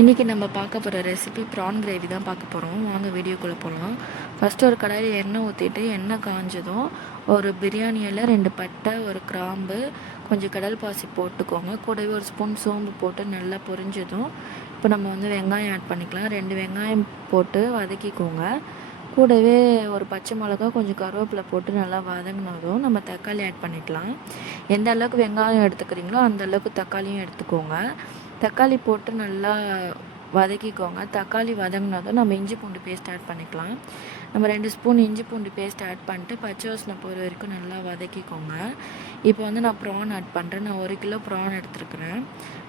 இன்றைக்கி நம்ம பார்க்க போகிற ரெசிபி ப்ரான் கிரேவி தான் பார்க்க போகிறோம். வாங்க வீடியோக்குள்ளே போகலாம். ஃபஸ்ட்டு ஒரு கடாயில் எண்ணெய் ஊற்றிட்டு எண்ணெய் காஞ்சதும் ஒரு பிரியாணி இலை, 2 பட்டை, ஒரு கிராம்பு, கொஞ்சம் கடல் பாசி போட்டுக்கோங்க. கூடவே ஒரு ஸ்பூன் சோம்பு போட்டு நல்லா பொரிஞ்சதும் இப்போ நம்ம வெங்காயம் ஆட் பண்ணிக்கலாம். 2 வெங்காயம் போட்டு வதக்கிக்கோங்க. கூடவே ஒரு பச்சை மிளகா, கொஞ்சம் கருவேப்பிலை போட்டு நல்லா வதங்கினதும் நம்ம தக்காளி ஆட் பண்ணிக்கலாம். எந்த அளவுக்கு வெங்காயம் எடுத்துக்கிறீங்களோ அந்த அளவுக்கு தக்காளியும் எடுத்துக்கோங்க. தக்காளி போட்டு நல்லா வதக்கிக்கோங்க. தக்காளி வதங்கினதும் நம்ம இஞ்சி பூண்டு பேஸ்ட் ஆட் பண்ணிக்கலாம். நம்ம 2 ஸ்பூன் இஞ்சி பூண்டு பேஸ்ட் ஆட் பண்ணிட்டு பச்சை வாசனை போகிற வரைக்கும் நல்லா வதக்கிக்கோங்க. இப்போ நான் ப்ரான் ஆட் பண்ணுறேன். நான் 1 கிலோ ப்ரான் எடுத்துருக்குறேன்.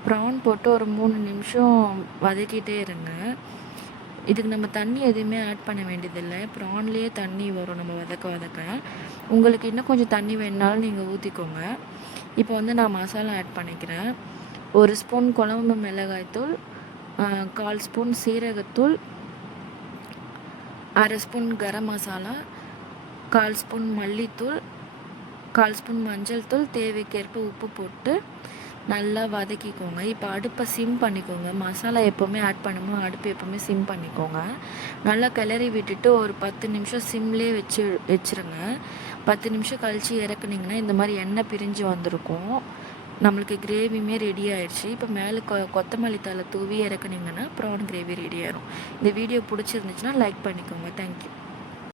ப்ரான் போட்டு ஒரு 3 நிமிஷம் வதக்கிட்டே இருங்க. இதுக்கு நம்ம தண்ணி எதுவுமே ஆட் பண்ண வேண்டியதில்லை. ப்ரான்லேயே தண்ணி வரும் நம்ம வதக்க. உங்களுக்கு இன்னும் கொஞ்சம் தண்ணி வேணுனாலும் நீங்கள் ஊற்றிக்கோங்க. இப்போ நான் மசாலா ஆட் பண்ணிக்கிறேன். 1 ஸ்பூன் குழம்பு மிளகாய்த்தூள், 1/4 ஸ்பூன் சீரகத்தூள், 1/2 ஸ்பூன் கரம் மசாலா, 1/4 ஸ்பூன் மல்லித்தூள், 1/4 ஸ்பூன் மஞ்சள் தூள், தேவைக்கேற்ப உப்பு போட்டு நல்லா வதக்கிக்கோங்க. இப்போ அடுப்பை சிம் பண்ணிக்கோங்க. மசாலா எப்போவுமே ஆட் பண்ணும்போது அடுப்பு எப்போவுமே சிம் பண்ணிக்கோங்க. நல்லா கிளறி விட்டுட்டு ஒரு 10 நிமிஷம் சிம்லேயே வச்சுருங்க. 10 நிமிஷம் கழித்து இறக்குனிங்கன்னா இந்த மாதிரி எண்ணெய் பிரிஞ்சு வந்திருக்கும். நம்மளுக்கு கிரேவியுமே ரெடி ஆயிடுச்சு. இப்போ மேலே கொத்தமல்லி தழை தூவி இறக்குனிங்கன்னா ப்ரான் கிரேவி ரெடி ஆயிடும். இந்த வீடியோ பிடிச்சிருந்துச்சுன்னா லைக் பண்ணிக்கோங்க. தேங்க்யூ.